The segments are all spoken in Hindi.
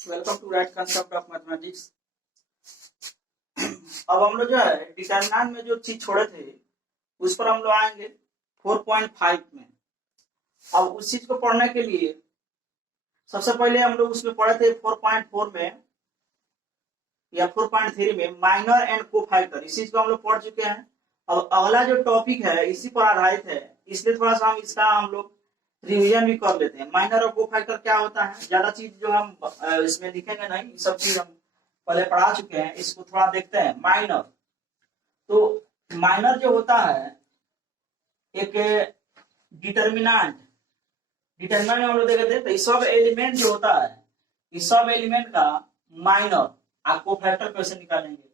Welcome to right concept of mathematics. अब हम लोग जो है डिटरमिनेंट में जो चीज छोड़े थे उस पर हम लोग आएंगे 4.5 में। अब उस चीज को पढ़ने के लिए सबसे पहले हम लोग उसमें पढ़े थे 4.4 में या 4.3 में माइनर एंड कोफैक्टर। इस चीज को हम लोग पढ़ चुके हैं। अब अगला जो टॉपिक है इसी पर आधारित है, इसलिए थोड़ा सा हम लोग रिवीजन भी कर लेते हैं। माइनर और कोफैक्टर क्या होता है, ज्यादा चीज जो हम इसमें लिखेंगे नहीं, सब चीज हम पहले पढ़ा चुके हैं। इसको थोड़ा देखते हैं। माइनर तो माइनर जो होता है एक डिटरमिनेंट में हम लोग देखे थे। तो सब एलिमेंट जो होता है इस सब एलिमेंट का माइनर आप कोफैक्टर कैसे निकालेंगे।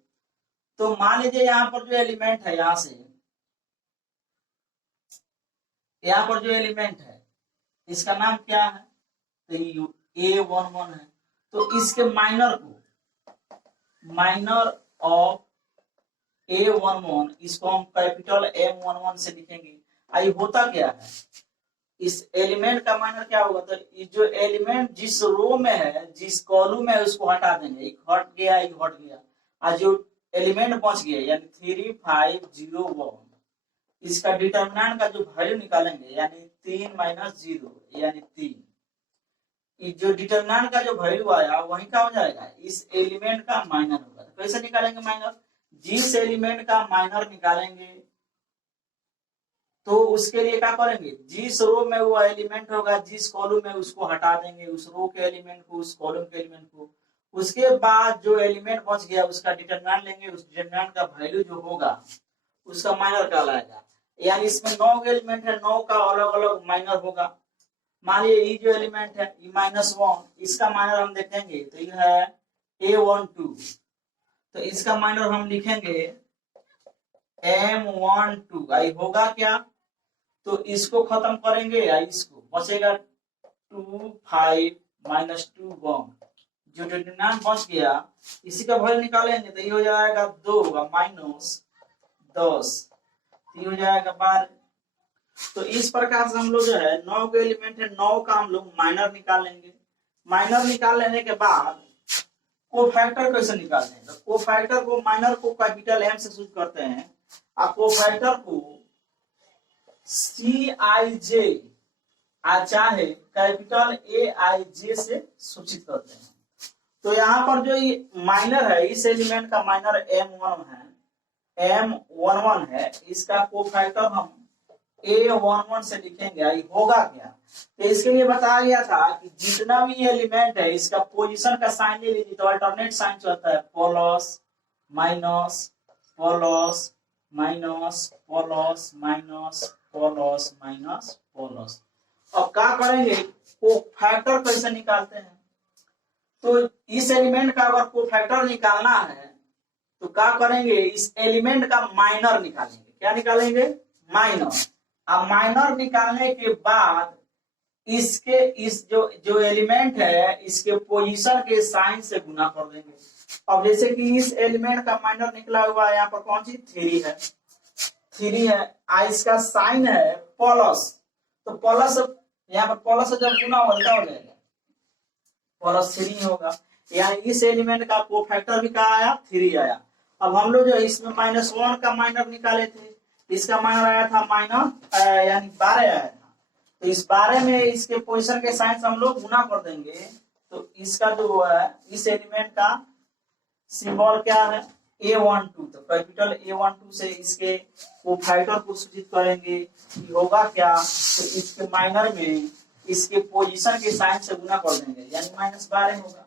तो मान लीजिए यहाँ पर जो एलिमेंट है, यहाँ पर जो एलिमेंट है इसका नाम क्या है, तो A11 है। तो इसके माइनर ऑफ A11 इसको हम कैपिटल M11 से लिखेंगे। आई होता क्या है, इस एलिमेंट का माइनर क्या होगा, तो जो एलिमेंट जिस रो में है, जिस कॉलम में है, उसको हटा देंगे। एक हट गया, एक हट गया, और जो एलिमेंट बच गया यानी 3501, इसका डिटरमिनेंट का जो वैल्यू निकालेंगे यानी 3 - 0 यानी 3। जो डिटरमिनेंट का जो वैल्यू आया वही का हो जाएगा, इस एलिमेंट का माइनर होगा। तो कैसे निकालेंगे माइनर, जिस एलिमेंट का माइनर निकालेंगे तो उसके लिए क्या करेंगे, जिस रो में वो एलिमेंट होगा, जिस कॉलम में, उसको हटा देंगे, उस रो के एलिमेंट को, उस कॉलम के एलिमेंट को। उसके बाद जो एलिमेंट बच गया उसका डिटरमिनेंट लेंगे, उस डिटरमिनेंट का वैल्यू जो होगा उसका माइनर कहलाएगा। यानी इसमें 9 एलिमेंट है, 9 का अलग अलग माइनर होगा। मान लीजिए ये जो एलिमेंट है -1, इसका माइनर हम देखेंगे तो ये है A12। तो इसका माइनर हम लिखेंगे M12। आई होगा क्या, तो इसको खत्म करेंगे या इसको, बचेगा 2 5 -2 1। जो डिटरमिनेंट बच गया इसी का वैल्यू निकालेंगे तो ये हो जाएगा 2 -10, ये हो जाएगा 12। तो इस प्रकार से हम लोग जो है 9 के एलिमेंट है, 9 का हम लोग माइनर निकाल लेंगे। माइनर निकाल लेने के बाद कोफैक्टर कैसे निकालते हैं, तो कोफैक्टर को, माइनर को कैपिटल M से सूचित करते हैं और कोफैक्टर को CIJ चाहे कैपिटल AIJ से सूचित करते हैं। तो यहाँ पर जो ये माइनर है, इस एलिमेंट का माइनर M11 है, इसका कोफैक्टर हम A11 से लिखेंगे। आई होगा क्या, तो इसके लिए बताया गया था कि जितना भी एलिमेंट है इसका पोजीशन का साइन ले लीजिए, तो अल्टरनेट साइन चलता है, plus minus plus minus plus minus plus minus plus. अब क्या करेंगे, कोफैक्टर कैसे निकालते हैं, तो इस एलिमेंट का अगर कोफैक्टर निकालना है तो क्या करेंगे, इस एलिमेंट का माइनर निकालेंगे। क्या निकालेंगे, माइनर। अब माइनर निकालने के बाद इसके इस जो एलिमेंट है इसके पोजीशन के साइन से गुना कर देंगे। अब जैसे कि इस एलिमेंट का माइनर निकला हुआ है, यहाँ पर कौन सी 3 है, 3 है, इसका साइन है प्लस, तो प्लस यहाँ पर प्लस जब गुना होगा क्या हो जाएगा, +3 होगा। यानी इस एलिमेंट का कोफैक्टर भी क्या आया, 3 आया। अब हम लोग जो इसमें -1 का माइनर निकाले थे, इसका माइनर आया था यानी 12 आया था। तो इस 12 में इसके पोजीशन के साइन से हम लोग गुना कर देंगे। तो इसका जो है इस एलिमेंट का सिंबल क्या है, A12। तो कैपिटल A12 से इसके कोफैक्टर को सूचित करेंगे। होगा क्या, तो इसके माइनर में इसके पोजीशन के साइन से गुना कर देंगे यानी -12 होगा।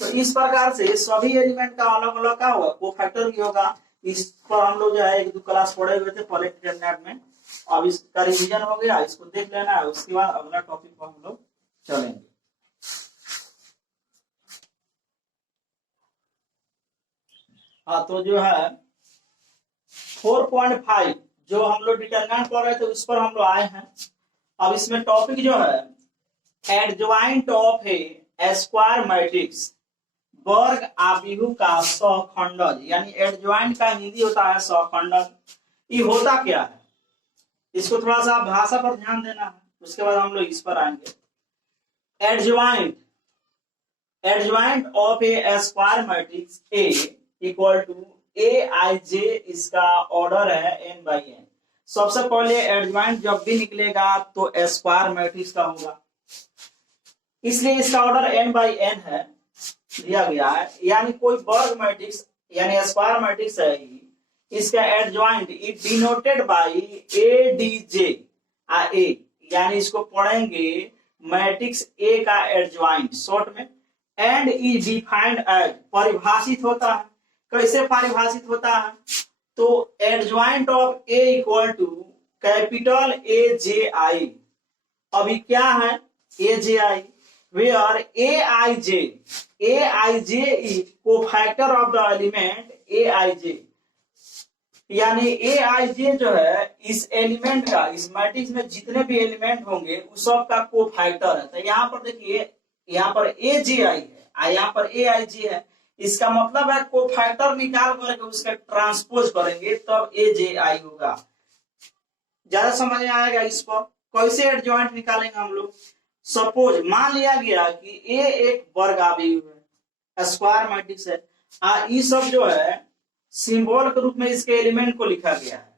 तो इस प्रकार से सभी एलिमेंट का अलग अलग का होगा, कोफैक्टर भी होगा। इस पर हम लोग जो है 1-2 क्लास पढ़े हुए थे पहले डिटरमिनेंट में। अब इसका रिवीजन हो गया, इसको देख लेना है, उसके बाद अगला टॉपिक पर हम लोग चलेंगे। हाँ, तो जो है 4.5 जो हम लोग डिटरमिनेंट पढ़ रहे थे उस पर हम लोग आए हैं। अब इसमें टॉपिक जो है adjoint of a square matrix, वर्ग आव्यूह का सहखंडज, यानी एडजॉइंट का हिंदी होता है सहखंडज। ये होता क्या है, इसको थोड़ा सा भाषा पर ध्यान देना है, उसके बाद हम लोग इस पर आएंगे। Adjoint adjoint of a square matrix A equal to A I J, इसका ऑर्डर है n बाई एन। सबसे पहले एडजॉइंट जब भी निकलेगा तो स्क्वायर मैट्रिक्स का होगा, इसलिए इसका ऑर्डर n बाई एन है, दिया गया है। यानी कोई वर्ग मैट्रिक्स यानी स्क्वायर मैट्रिक्स है, इसका adjoint is denoted by A D J A, यानी इसको पढ़ेंगे मैट्रिक्स ए का एडजॉइंट शॉर्ट में, एंड इज डिफाइंड एज, परिभाषित होता है। कैसे परिभाषित होता है? तो adjoint of A equal to capital A J I. अभी क्या है A J I, where A I J is cofactor of the element A I J, यानी ए आई जे जो है इस एलिमेंट का, इस मैट्रिक्स में जितने भी एलिमेंट होंगे उस सब का कोफैक्टर है। तो यहाँ पर देखिए, यहाँ पर ए जे आई है, यहाँ पर ए आई जे है, इसका मतलब है कोफैक्टर निकाल करके उसका ट्रांसपोज करेंगे तब ए जे आई होगा। ज्यादा समझ में आएगा इस पर। कैसे एडजॉइंट निकालेंगे हम लोग? सपोज मान लिया गया कि ए एक वर्ग आव्यूह है, स्क्वायर मैट्रिक्स है, ये सब जो है सिंबल के रूप में इसके एलिमेंट को लिखा गया है,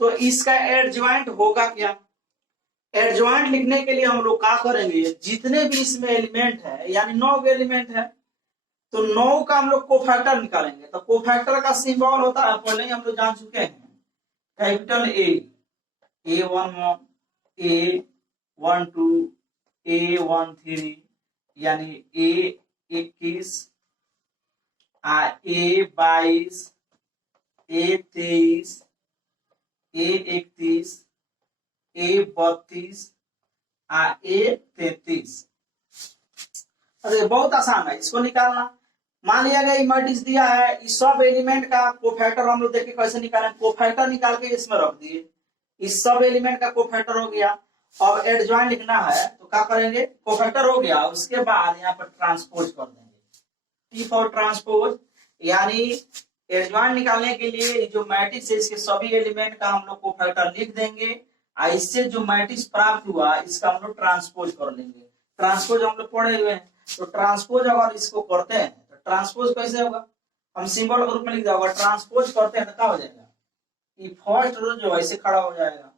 तो इसका एडजॉइंट होगा क्या? एडजॉइंट लिखने के लिए हम लोग क्या करेंगे, जितने भी इसमें एलिमेंट है, यानी 9 एलिमेंट है, तो 9 का हम लोग कोफैक्टर निकालेंगे। तो कोफैक्टर का सिंबल होता है, पहले ही हम लोग जान चुके हैं, कैपिटल A11, A12, A13, यानी A21, A22, A23, A31, A32, A33। अरे बहुत आसान है इसको निकालना। मान लिया गया मैट्रिक्स दिया है, इस सब एलिमेंट का कोफैक्टर हम लोग देखे कैसे निकालें। कोफैक्टर निकाल के इसमें रख दिए, इस सब एलिमेंट का कोफैक्टर हो गया। अब एडजॉइंट लिखना है तो क्या करेंगे, कोफैक्टर हो गया, उसके बाद यहाँ पर ट्रांसपोज कर देंगे, टी फॉर ट्रांसपोज। यानी एडजॉइंट निकालने के लिए जो मैट्रिक्स है इसके सभी एलिमेंट का हम लोग कोफैक्टर लिख देंगे, इससे जो मैट्रिक्स प्राप्त हुआ इसका हम लोग ट्रांसपोज कर लेंगे। ट्रांसपोज हम लोग पढ़े हुए हैं, तो ट्रांसपोज अगर इसको करते हैं तो ट्रांसपोज कैसे होगा, हम सिंबल के रूप में लिख देंगे। ट्रांसपोज करते हैं तो क्या हो जाएगा, ये फर्स्ट रो जो ऐसे खड़ा हो जाएगा,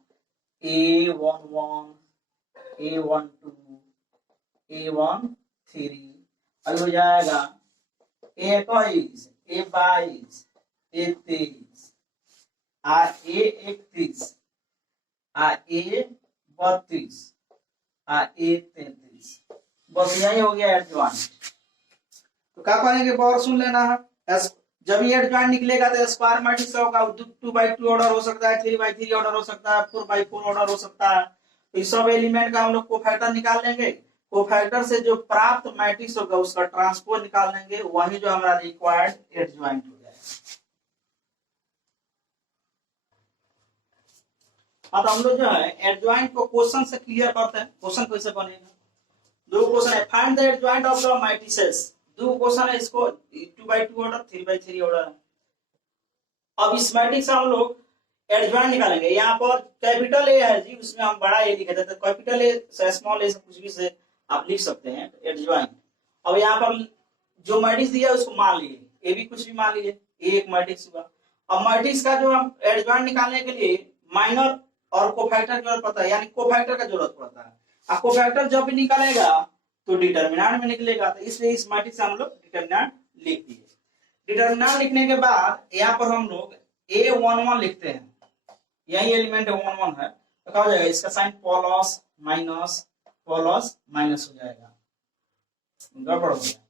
A11, A12, A13, अब हो जाएगा A21, A22, A23, A31, A32, A33। बस यही हो गया एडजॉइंट। तो क्या करेंगे, और सुन लेना है, जब ये एडजॉइंट निकलेगा तो स्क्वायर मैट्रिक्स होगा, 2x2 ऑर्डर हो सकता है, 3x3 ऑर्डर हो सकता है, 4x4 ऑर्डर हो सकता है। तो इस सब एलिमेंट का हम लोग कोफैक्टर निकाल लेंगे, कोफैक्टर से जो प्राप्त मैट्रिक्स होगा उसका ट्रांसपोज निकाल लेंगे, वही जो हमारा रिक्वायर्ड एडजॉइंट हो जाएगा। अब हम लोग जो है एडजॉइंट को क्वेश्चन से क्लियर करते हैं। क्वेश्चन कैसे बनेगा, दो क्वेश्चन है, find the adjoint of the matrices. दो क्वेश्चन है, इसको 2x2 ऑर्डर, 3x3 ऑर्डर है। अब इस मैट्रिक्स से हम लोग एडजॉइंट निकालेंगे। यहाँ पर कैपिटल ए है जी, उसमें हम बड़ा ए लिखे थे, तो कैपिटल ए से स्मॉल ए से कुछ भी से आप लिख सकते हैं एडजॉइंट। अब यहाँ पर जो मैट्रिक्स दिया है उसको मान लीजिए, ए भी कुछ भी मान लीजिए, ए एक मैट्रिक्स हुआ। अब मैट्रिक्स का जो हम एडजॉइंट निकालने के लिए माइनर और कोफैक्टर की जरूरत पड़ता है, यानी कोफैक्टर का जरूरत पड़ता है। अब कोफैक्टर जब भी निकालेगा तो डिटर्मिनेंट में निकलेगा, तो इसलिए इस मैट्रिक्स से हम लोग डिटर्मिनेंट लिख दिए। डिटर्मिनेंट लिखने के बाद यहाँ पर हम लोग A11 लिखते हैं, यही एलिमेंट 11 है, तो क्या हो जाएगा, इसका साइन प्लस माइनस हो जाएगा, गड़बड़ हो जाएगा,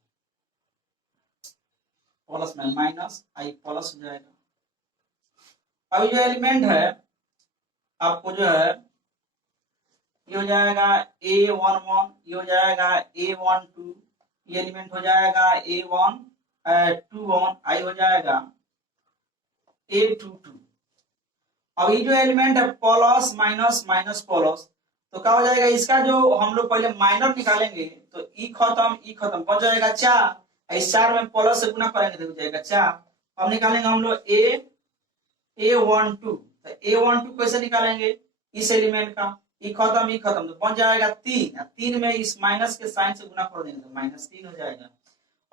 प्लस माइनस आई प्लस हो जाएगा। अभी जो एलिमेंट है आपको जो है ये हो जाएगा A11, ये हो जाएगा A12, ये एलिमेंट हो जाएगा A21, आई हो जाएगा A22। अब ये जो एलिमेंट है प्लस माइनस प्लस, तो क्या हो जाएगा, इसका जो हम लोग पहले माइनर निकालेंगे तो ई खत्म बच जाएगा 4, इस 4 में प्लस से गुना करेंगे तो हो जाएगा 4। अब निकालेंगे हम लोग A12, तो A12 कैसे निकालेंगे, इस एलिमेंट का ई खत्म तो बन जाएगा 3 में इस माइनस के साइन से गुना कर देंगे तो -3 हो जाएगा।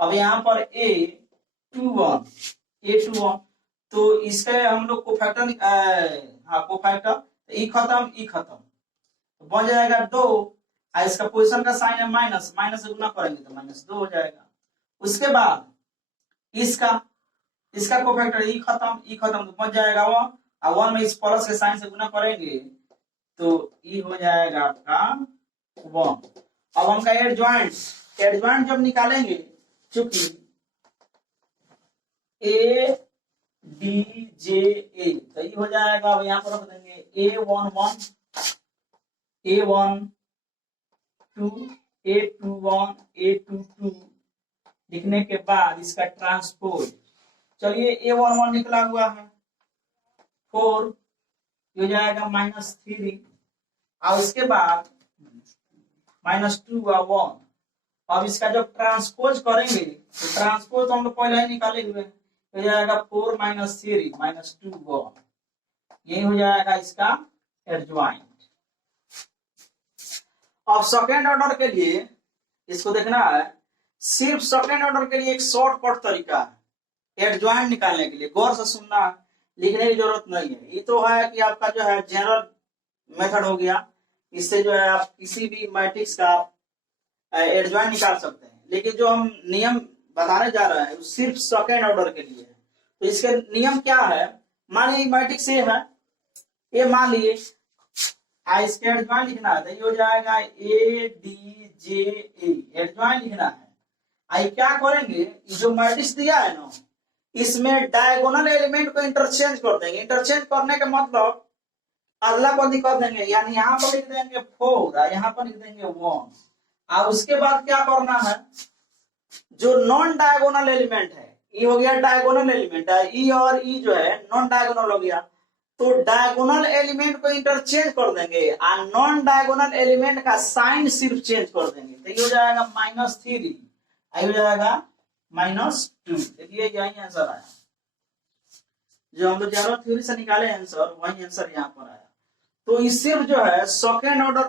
अब यहाँ पर A21 तो इसके हम लोग को फैक्टर को फैक्टर ई खत्म तो बन जाएगा 2 और इसका पोजीशन का साइन है माइनस, माइनस से गुना करेंगे तो -2 हो जाएगा। उसके बाद इसका कोफैक्टर ई खत्म तो बच जाएगा 1 और 1 में इस प्लस के साइन से गुना करेंगे तो ई हो जाएगा आपका 1। अब हम का एडजॉइंट जब निकालेंगे चूंकि A D J A तो ये हो जाएगा। अब यहाँ पर रख देंगे A11 A12 A21 A22 लिखने के बाद इसका ट्रांसपोज चलिए A11 निकला हुआ है 4 हो जाएगा -3 और इसके बाद -2 और 1। अब इसका जब ट्रांसपोज करेंगे तो ट्रांसपोज तो हम लोग पहले ही निकाले हुए हैं हो जाएगा 4 -3 -2 1 यही हो जाएगा इसका एडजॉइंट। अब सेकेंड ऑर्डर के लिए इसको देखना है, सिर्फ सेकेंड ऑर्डर के लिए एक शॉर्टकट तरीका है एडजॉइंट निकालने के लिए, गौर से सुनना, लिखने की जरूरत नहीं है। ये तो है कि आपका जो है जनरल मेथड हो गया, इससे जो है आप किसी भी मैट्रिक्स का एडजॉइंट निकाल सकते हैं। लेकिन जो हम नियम बताने जा रहे हैं सिर्फ सेकेंड ऑर्डर के लिए है। तो इसके नियम क्या है, मान लीजिए मैट्रिक्स ये है, ये मान लिए इसके एडजॉइंट लिखना है तो ये हो जाएगा ADJA एडजॉइंट लिखना है। आई क्या करेंगे, जो मैट्रिक्स दिया है ना इसमें डायगोनल एलिमेंट को इंटरचेंज कर देंगे। इंटरचेंज करने का मतलब अदला बदली कर देंगे, यानी यहाँ पर लिख देंगे 4 और यहाँ पर लिख देंगे 1 और उसके बाद क्या करना है, जो नॉन डायगोनल एलिमेंट है ये हो गया डायगोनल एलिमेंट है, ई और ई जो है नॉन डायगोनल हो गया तो डायगोनल एलिमेंट को इंटरचेंज कर देंगे और नॉन डायगोनल एलिमेंट का साइन सिर्फ चेंज कर देंगे तो ये हो जाएगा -3 हो जाएगा -2। देखिए यही आंसर आया, जो हम लोग जनरल थ्योरी से निकाले आंसर वही आंसर यहाँ पर आया। तो ये सिर्फ जो है सेकेंड ऑर्डर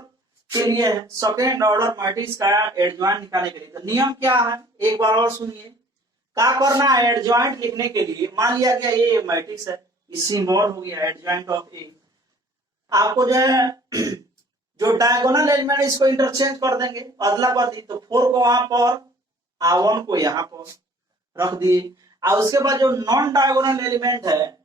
के लिए है, सेकेंड ऑर्डर मैट्रिक्स का एडजॉइंट निकालने के लिए। तो नियम क्या है एक बार और सुनिए, क्या करना है एडजॉइंट लिखने के लिए, मान लिया गया ये मैट्रिक्स है, इस सिंबल हो गया एडजॉइंट ऑफ ए, आपको जो है जो डायगोनल एलिमेंट इसको इंटरचेंज कर देंगे अदला बदली, तो 4 को वहां पर और 1 को यहाँ पर रख दिए और उसके बाद जो नॉन डायगोनल एलिमेंट है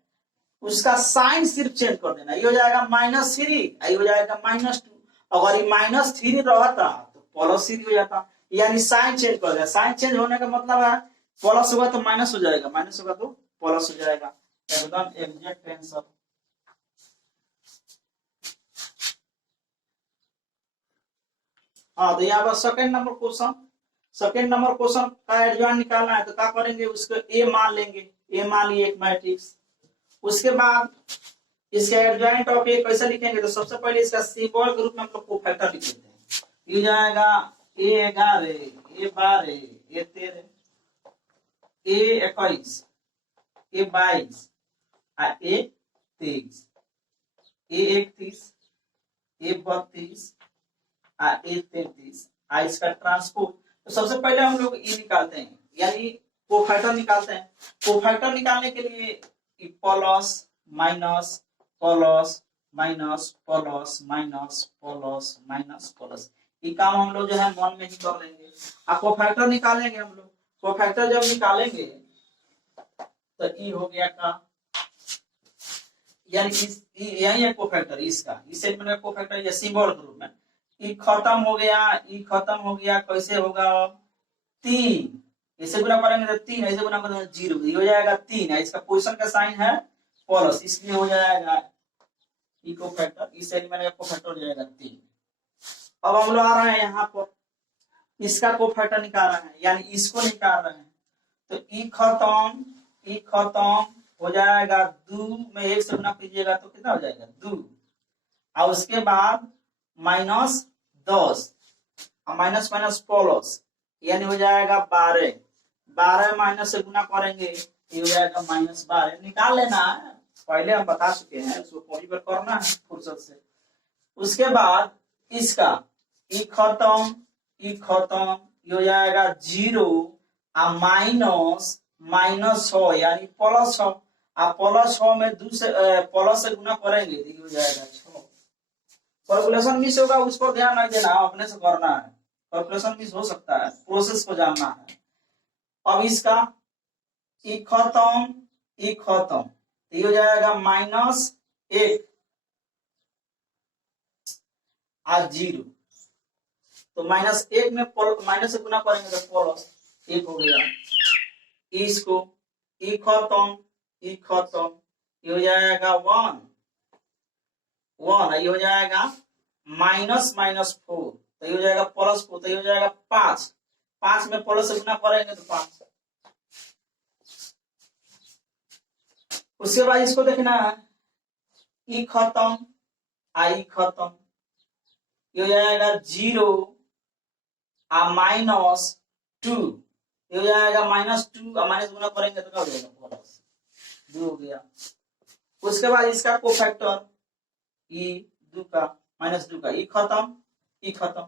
उसका साइन सिर्फ चेंज कर देना, ये हो जाएगा -3 ये हो जाएगा -2। अगर ये -3 रहता तो +3 हो जाता, यानी साइन चेंज कर दिया। साइन चेंज होने का मतलब है प्लस होगा तो माइनस हो जाएगा, माइनस होगा तो प्लस हो जाएगा, एकदम एग्जैक्ट आंसर। हाँ तो यहाँ पर सेकेंड नंबर क्वेश्चन का एडजॉइंट निकालना है तो क्या करेंगे, उसको ए मान लेंगे, ए मान लिए एक मैट्रिक्स। उसके बाद इसका एडजॉइंट ऑफ ए कैसे लिखेंगे, तो सबसे पहले इसका सिंबल के रूप में हम लोग कोफैक्टर लिख लेते हैं। ये जाएगा A11 A12 A13 A21 A22 A23 A31 A32 A33 इसका ट्रांसपोज। तो सबसे पहले हम लोग ये निकालते हैं, यानी कोफैक्टर निकालते हैं। कोफैक्टर निकालने के लिए plus minus plus minus plus minus plus minus plus, ये काम हम लोग जो है मन में ही कर लेंगे। अब कोफैक्टर निकालेंगे हम लोग, कोफैक्टर जब निकालेंगे तो ई हो गया का, यानी यही है कोफैक्टर इसका, इसे मैंने कोफैक्टर ये सिंबल के रूप में। ई खत्म हो गया, कैसे होगा 3, ऐसे गुना करेंगे तो 3, ऐसे गुना करेंगे 0, ये हो जाएगा 3 है, इसका पोजीशन का साइन है प्लस, इसलिए हो जाएगा ई कोफैक्टर, इस एलिमेंट का कोफैक्टर हो जाएगा 3। अब हम लोग आ रहे हैं यहाँ पर इसका कोफैक्टर निकाल रहे हैं, यानी इसको निकाल रहे हैं तो ई खत्म हो जाएगा 2 में 1 से गुना कीजिएगा तो कितना हो जाएगा 2 और उसके बाद -10 और माइनस माइनस प्लस, यानी हो जाएगा 12 माइनस से गुना करेंगे ये हो जाएगा -12। निकाल लेना है, पहले हम बता चुके हैं, उसको कॉपी पर करना है फुर्सत से। उसके बाद इसका ई खत्म ये हो जाएगा 0 माइनस माइनस 6 यानी प्लस 6, आप प्लस 6 में प्लस से गुना करेंगे तो हो जाएगा 6। कैलकुलेशन मिस होगा उस पर ध्यान नहीं देना, अपने से करना है। कैलकुलेशन मिस हो सकता है, प्रोसेस को जानना है। अब इसका ई खत्म तो हो जाएगा -1 और 0। तो -1 में माइनस से गुना करेंगे तो प्लस 1 हो गया। इसको ई खत्म ये हो जाएगा 1 ये हो जाएगा -4 तो ये हो जाएगा +4 तो ये हो जाएगा 5 में प्लस से गुना करेंगे तो 5। उसके बाद इसको देखना है ई खत्म आई खत्म ये हो जाएगा 0 और -2 ये हो जाएगा -2 और माइनस गुना करेंगे तो क्या हो जाएगा +2 हो गया। उसके बाद इसका कोफैक्टर -2 का ई खत्म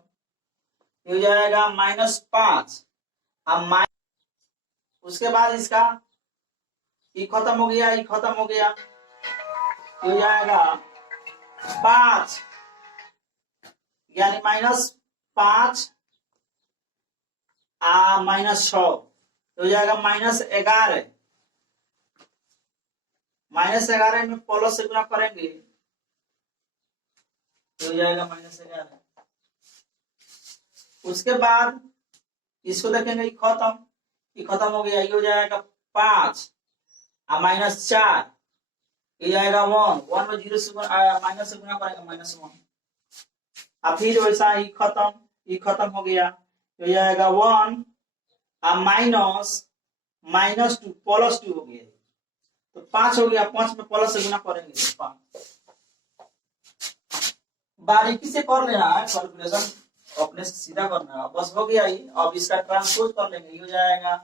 ये हो जाएगा -5 अब उसके बाद इसका ई खत्म हो गया ये हो जाएगा 5 यानी -5 -6 हो जाएगा -11 में प्लस से गुना करेंगे तो हो जाएगा -11। उसके बाद इसको देखेंगे ये खत्म हो गया ये हो जाएगा 5 और -4 ये जाएगा 1 में 0 से माइनस से गुना करेंगे -1 और फिर वैसा ही खत्म हो गया तो जाएगा 1 और -2 +2 हो गया तो 5 हो गया। 5 में प्लस से गुना करेंगे तो 5। बारीकी से कर लेना है कैलकुलेशन, अपने से सीधा करना है, बस हो गया ही। अब इसका ट्रांसपोज कर लेंगे ये हो जाएगा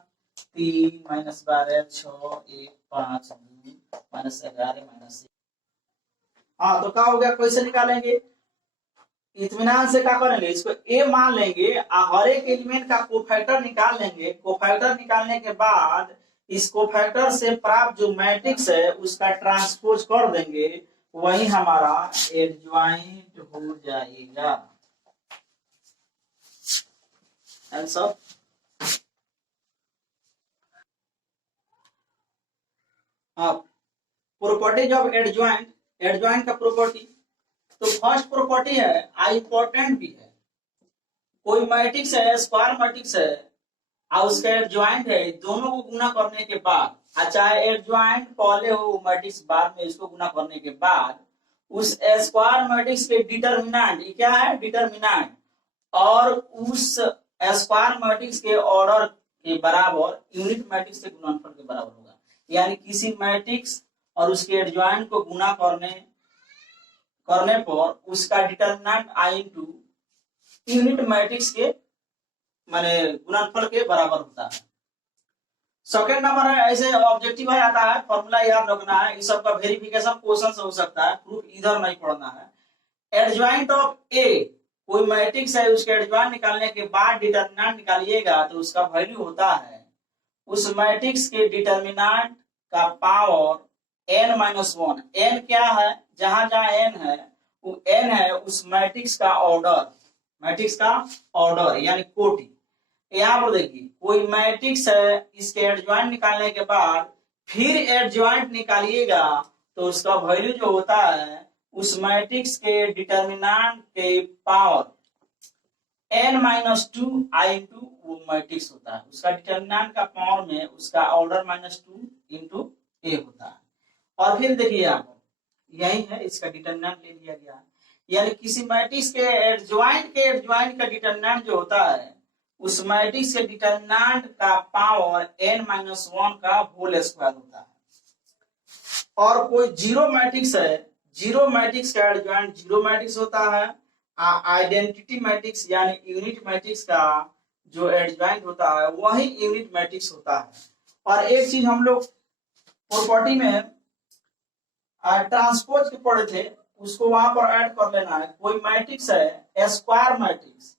3 -12 6 1 5 2 -11 -1। हाँ तो क्या हो गया, कैसे निकालेंगे? इत्मीनान से क्या करेंगे, इसको ए मान लेंगे और हर एक एलिमेंट का कोफैक्टर निकाल लेंगे। कोफैक्टर निकालने के बाद इस कोफैक्टर से प्राप्त जो मैट्रिक्स है उसका ट्रांसपोज कर देंगे, वही हमारा एडजॉइंट हो जाएगा। आंसर प्रॉपर्टीज ऑफ एडजॉइंट का प्रॉपर्टी तो फर्स्ट प्रॉपर्टी है आई इंपॉर्टेंट भी है। कोई मैट्रिक्स है स्क्वायर मैट्रिक्स है और उसका एडजॉइंट है, दोनों को गुना करने के बाद, चाहे एडजॉइंट पहले हो मैट्रिक्स बाद में, इसको गुना करने के बाद उस स्क्वायर मैट्रिक्स के डिटरमिनेंट, ये क्या है डिटरमिनेंट, और उस स्क्वायर मैट्रिक्स के ऑर्डर के बराबर यूनिट मैट्रिक्स के गुणनफल के बराबर होगा। यानी किसी मैट्रिक्स और उसके एडजॉइंट को गुना करने पर उसका डिटरमिनेंट आई इनटू यूनिट मैट्रिक्स के माने गुणनफल के बराबर होता है। सेकंड नंबर है ऐसे ऑब्जेक्टिव है आता है, फॉर्मूला याद रखना है, इस सब का वेरिफिकेशन क्वेश्चन से हो सकता है, प्रूफ इधर नहीं पढ़ना है। एडजॉइंट ऑफ ए, कोई मैट्रिक्स है उसके एडजॉइंट निकालने के बाद डिटरमिनेंट निकालिएगा तो उसका वैल्यू होता है उस मैट्रिक्स के डिटरमिनेंट का पावर n-1। n क्या है, जहां जहां n है वो n है उस मैट्रिक्स का ऑर्डर यानी कोटि। यहाँ पर देखिए कोई मैट्रिक्स है, इसके एडजॉइंट निकालने के बाद फिर एडजॉइंट निकालिएगा तो उसका वैल्यू जो होता है उस मैट्रिक्स के डिटरमिनेंट के पावर n-2 i इंटू वो मैट्रिक्स होता है, उसका डिटरमिनेंट का पावर में उसका ऑर्डर -2 इंटू a होता है। और फिर देखिए यहाँ पर यही है, इसका डिटरमिनेंट ले लिया गया है। यानी किसी मैट्रिक्स के एडजॉइंट का डिटरमिनेंट जो होता है उस मैट्रिक्स के डिटरमिनेंट का पावर n-1 का होल स्क्वायर होता है। और कोई जीरो मैट्रिक्स है, जीरो मैट्रिक्स का एडजॉइंट जीरो मैट्रिक्स होता है, आइडेंटिटी मैट्रिक्स यानी यूनिट मैट्रिक्स का जो एडजॉइंट होता है वही यूनिट मैट्रिक्स होता है। और एक चीज हम लोग प्रॉपर्टी में ट्रांसपोज के पढ़े थे, उसको वहां पर ऐड कर लेना है। कोई मैट्रिक्स है स्क्वायर मैट्रिक्स,